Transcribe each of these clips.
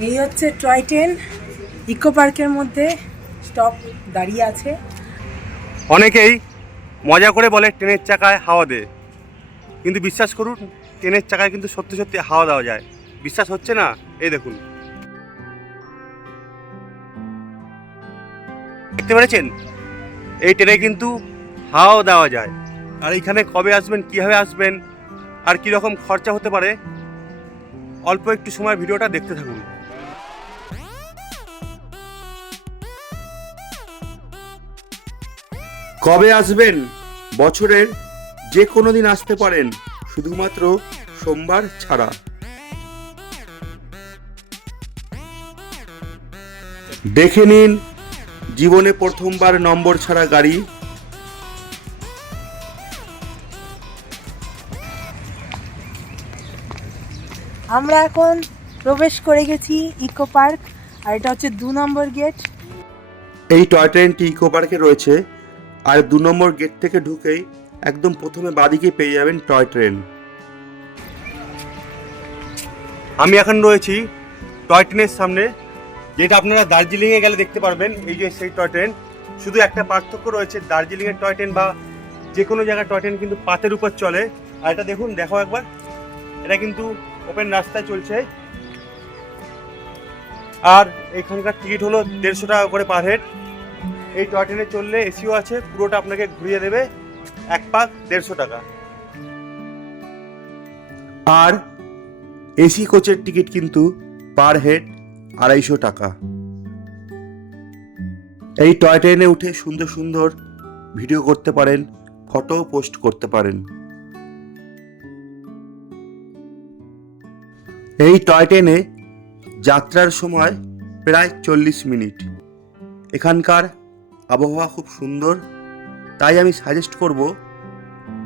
এই হচ্ছে toy train eco পার্কের মধ্যে স্টপ দাঁড়িয়ে আছে। অনেকেই মজা করে বলে ট্রেনের চাকায় হাওয়া দে। কিন্তু বিশ্বাস করুন, ট্রেনের চাকায় কিন্তু সত্যি সত্যি হাওয়া দেওয়া যায়। বিশ্বাস হচ্ছে না? এই দেখুন। দেখতে পেরেছেন? এই ট্রেনে কিন্তু হাওয়াও দেওয়া যায়। আর এইখানে কবে আসবেন, কীভাবে আসবেন, আর কী রকম খরচা হতে পারে, অল্প একটু সময় ভিডিওটা দেখতে থাকুন। কবে আসবেন? বছরের যে কোনো দিন আসতে পারেন শুধুমাত্র সোমবার ছাড়া। দেখে নিন জীবনে প্রথমবার নম্বর ছাড়া গাড়ি। আমরা এখন প্রবেশ করে গেছি ইকো পার্ক আর এটা হচ্ছে দু নম্বর গেট। এই টয় ট্রেনটি ইকো পার্কে রয়েছে। আর দু নম্বর গেট থেকে ঢুকেই একদম প্রথমে বাদিকে পেয়ে যাবেন টয় ট্রেন আমি এখন রয়েছি টয় ট্রেনের সামনে, যেটা আপনারা দার্জিলিংয়ে গেলে দেখতে পারবেন, এই যে সেই টয় ট্রেন শুধু একটা পার্থক্য রয়েছে দার্জিলিংয়ের টয় ট্রেন বা যে কোনো জায়গায় টয় ট্রেন কিন্তু পাতের উপর চলে। আর এটা দেখুন দেখো একবার। এটা কিন্তু ওপেন রাস্তায় চলছে। আর এখানকার টিকিট হলো দেড়শো টাকা করে পার হেড এই টয় ট্রেনে চললে এসিও আছে, পুরোটা আপনাকে ঘুরিয়ে দেবে এক পাক দেড়শো টাকা। আর এসি কোচের টিকিট কিন্তু পার হেড আড়াইশো টাকা। এই টয় ট্রেনে উঠে সুন্দর সুন্দর ভিডিও করতে পারেন ফটো পোস্ট করতে পারেন। এই টয় ট্রেনে যাত্রার সময় প্রায় চল্লিশ মিনিট। এখানকার আবহাওয়া খুব সুন্দর, তাই আমি সাজেস্ট করব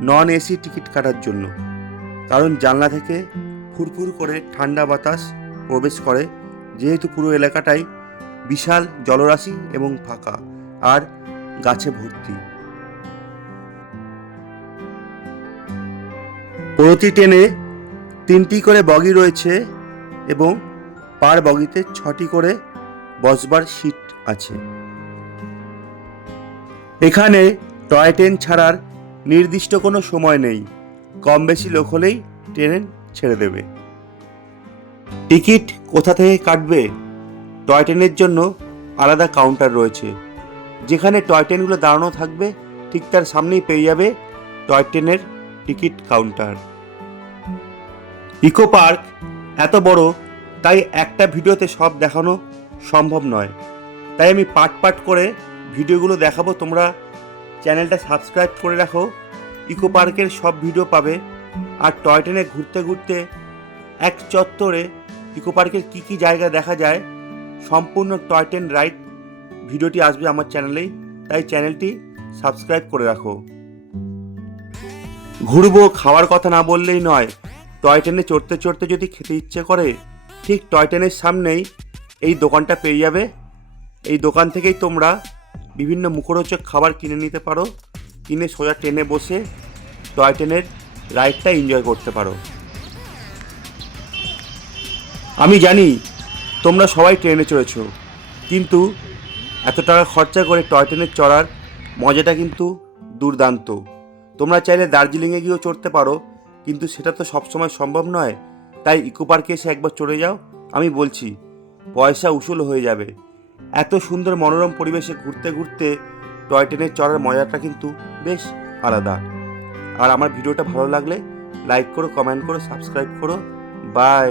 নন এসি টিকিট কাটার জন্য। কারণ জানলা থেকে ফুরফুর করে ঠান্ডা বাতাস প্রবেশ করে, যেহেতু পুরো এলাকাটাই বিশাল জলরাশি এবং ফাঁকা আর গাছে ভর্তি। প্রতি ট্রেনে তিনটি করে বগি রয়েছে এবং পার বগিতে ছটি করে বসবার সিট আছে। এখানে টয় ট্রেন ছাড়ার নির্দিষ্ট কোনো সময় নেই। কম বেশি লোক হলেই ট্রেন ছেড়ে দেবে। টিকিট কোথা থেকে কাটবে? টয় ট্রেনের জন্য আলাদা কাউন্টার রয়েছে। যেখানে টয় ট্রেনগুলো দাঁড়ানো থাকবে, ঠিক তার সামনেই পেয়ে যাবে টয় ট্রেনের টিকিট কাউন্টার। ইকো পার্ক এত বড়, তাই একটা ভিডিওতে সব দেখানো সম্ভব নয়। তাই আমি পার্ট পার্ট করে ভিডিওগুলো দেখাবো, তোমরা চ্যানেলটা সাবস্ক্রাইব করে রাখো। ইকো পার্কের সব ভিডিও পাবে। আর টয় ট্রেনে ঘুরতে ঘুরতে এক চত্বরে ইকো পার্কের কী কী জায়গা দেখা যায়, সম্পূর্ণ টয় ট্রেন রাইড ভিডিওটি আসবে আমার চ্যানেলেই। তাই চ্যানেলটি সাবস্ক্রাইব করে রাখো। ঘুরবো, খাওয়ার কথা না বললেই নয়। টয় ট্রেনে চড়তে চড়তে যদি খেতে ইচ্ছে করে, ঠিক টয় ট্রেনের সামনেই এই দোকানটা পেয়ে যাবে। এই দোকান থেকেই তোমরা বিভিন্ন মুখরোচক খাবার কিনে নিতে পারো। কিনে সোজা ট্রেনে বসে টয় ট্রেনের রাইডটা এনজয় করতে পারো। আমি জানি তোমরা সবাই ট্রেনে চড়েছ, কিন্তু এত টাকা খরচা করে টয় ট্রেনে চড়ার মজাটা কিন্তু দুর্দান্ত। তোমরা চাইলে দার্জিলিংয়ে গিয়েও চড়তে পারো, কিন্তু সেটা তো সবসময় সম্ভব নয়। তাই ইকো পার্কে এসে একবার চড়ে যাও, আমি বলছি, পয়সা উসুল হয়ে যাবে। এত সুন্দর মনোরম পরিবেশে ঘুরতে ঘুরতে টয় ট্রেনে চড়ার মজাটা কিন্তু বেশ আলাদা। আর আমার ভিডিওটা ভালো লাগলে লাইক করো কমেন্ট করো সাবস্ক্রাইব করো। বাই